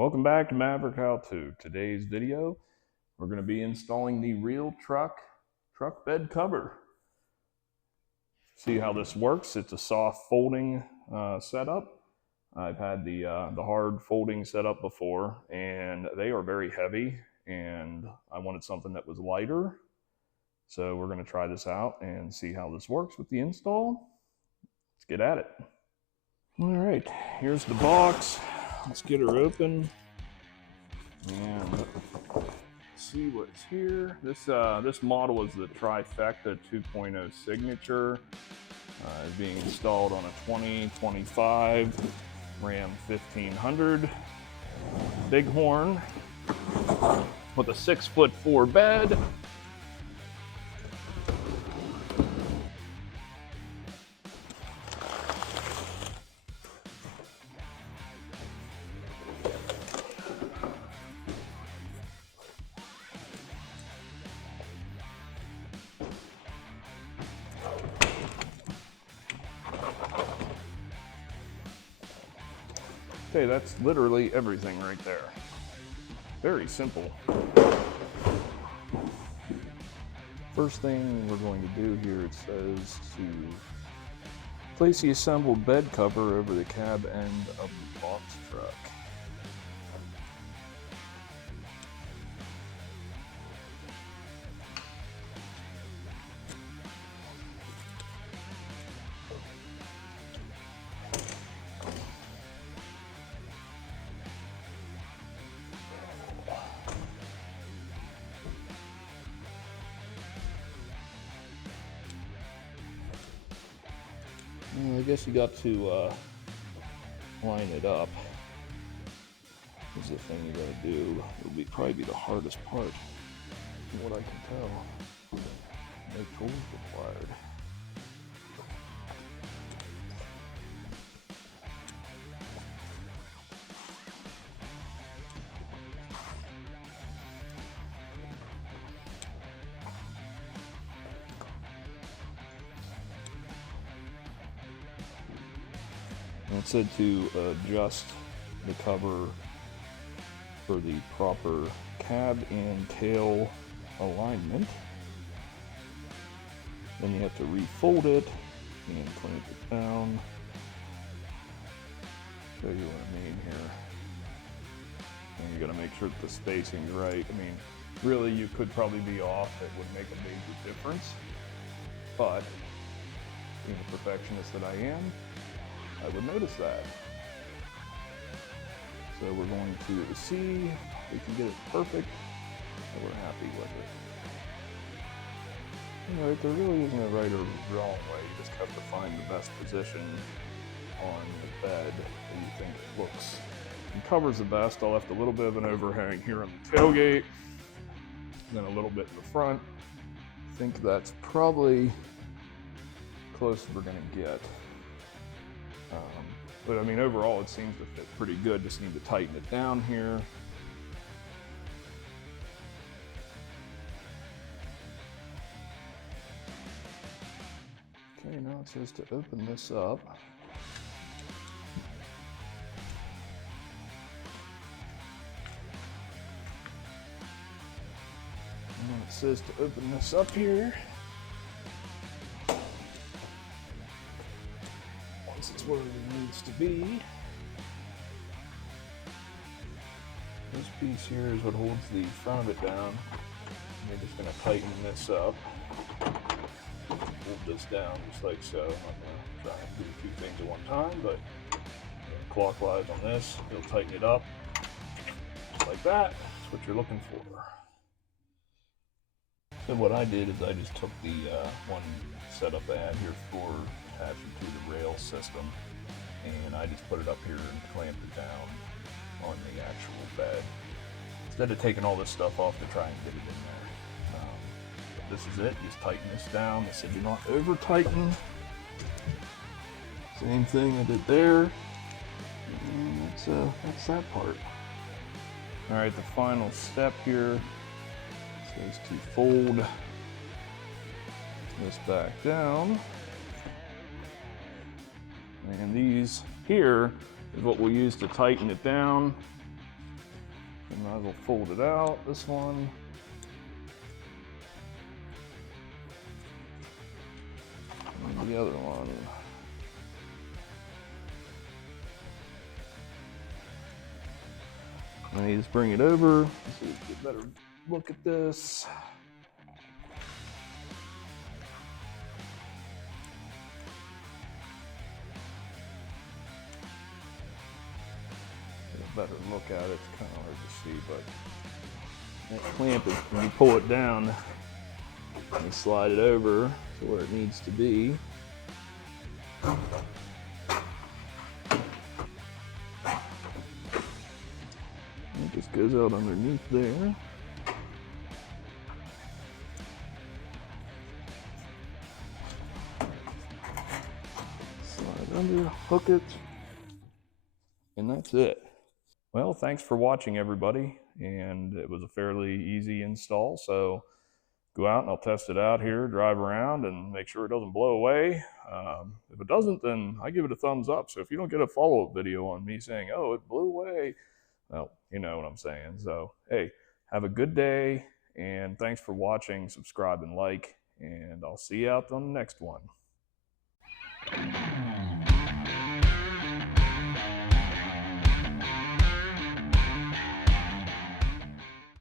Welcome back to Maverick How To. Today's video, we're going to be installing the real truck bed cover. See how this works. It's a soft folding setup. I've had the hard folding setup before, and they are very heavy, and I wanted something that was lighter. So we're going to try this out and see how this works with the install. Let's get at it. All right, here's the box. Let's get her open and see what's here. This model is the Trifecta 2.0 Signature. Is being installed on a 2025 Ram 1500 Bighorn with a 6'4" bed. Okay, that's literally everything right there. Very simple. First thing we're going to do here, it says to place the assembled bed cover over the cab end of the box truck. I guess you got to line it up. Is the thing you gotta do. It'll probably be the hardest part, from what I can tell. No tools required. And it said to adjust the cover for the proper cab and tail alignment. Then you have to refold it and clamp it down. Show you what I mean here. And you got to make sure that the spacing's right. I mean, really, you could probably be off. It would make a major difference. But being the perfectionist that I am, I would notice that. So we're going to see if we can get it perfect, and we're happy with it. Alright, there really isn't a right or wrong way. You just have to find the best position on the bed that you think it looks and covers the best. I left a little bit of an overhang here on the tailgate, then a little bit in the front. I think that's probably close as we're going to get. But I mean, overall, it seems to fit pretty good. Just need to tighten it down here. Okay, now it says to open this up. And it says to open this up here. It's where it needs to be. This piece here is what holds the front of it down. We're just going to tighten this up. Hold this down just like so. I'm going to try and do a few things at one time, but clockwise on this, it'll tighten it up just like that. That's what you're looking for. So what I did is I just took the one setup I had here for attaching to the rail system, and I just put it up here and clamped it down on the actual bed instead of taking all this stuff off to try and get it in there. But this is it. Just tighten this down. They said do not over tighten. Same thing I did there, and that's that part. All right, the final step here is to fold this back down. And these here is what we'll use to tighten it down. Might as well fold it out, this one. And the other one. And you just bring it over so you get a better look at this. Get a better look at it. It's kind of hard to see, but that clamp is, when you pull it down, you slide it over to where it needs to be. It just goes out underneath there. Slide under, hook it, and that's it. Well, thanks for watching, everybody, and it was a fairly easy install, so go out and I'll test it out here, drive around, and make sure it doesn't blow away. If it doesn't, then I give it a thumbs up. So if you don't get a follow-up video on me saying, oh, it blew away, well, you know what I'm saying. So, hey, have a good day, and thanks for watching. Subscribe and like, and I'll see you out on the next one.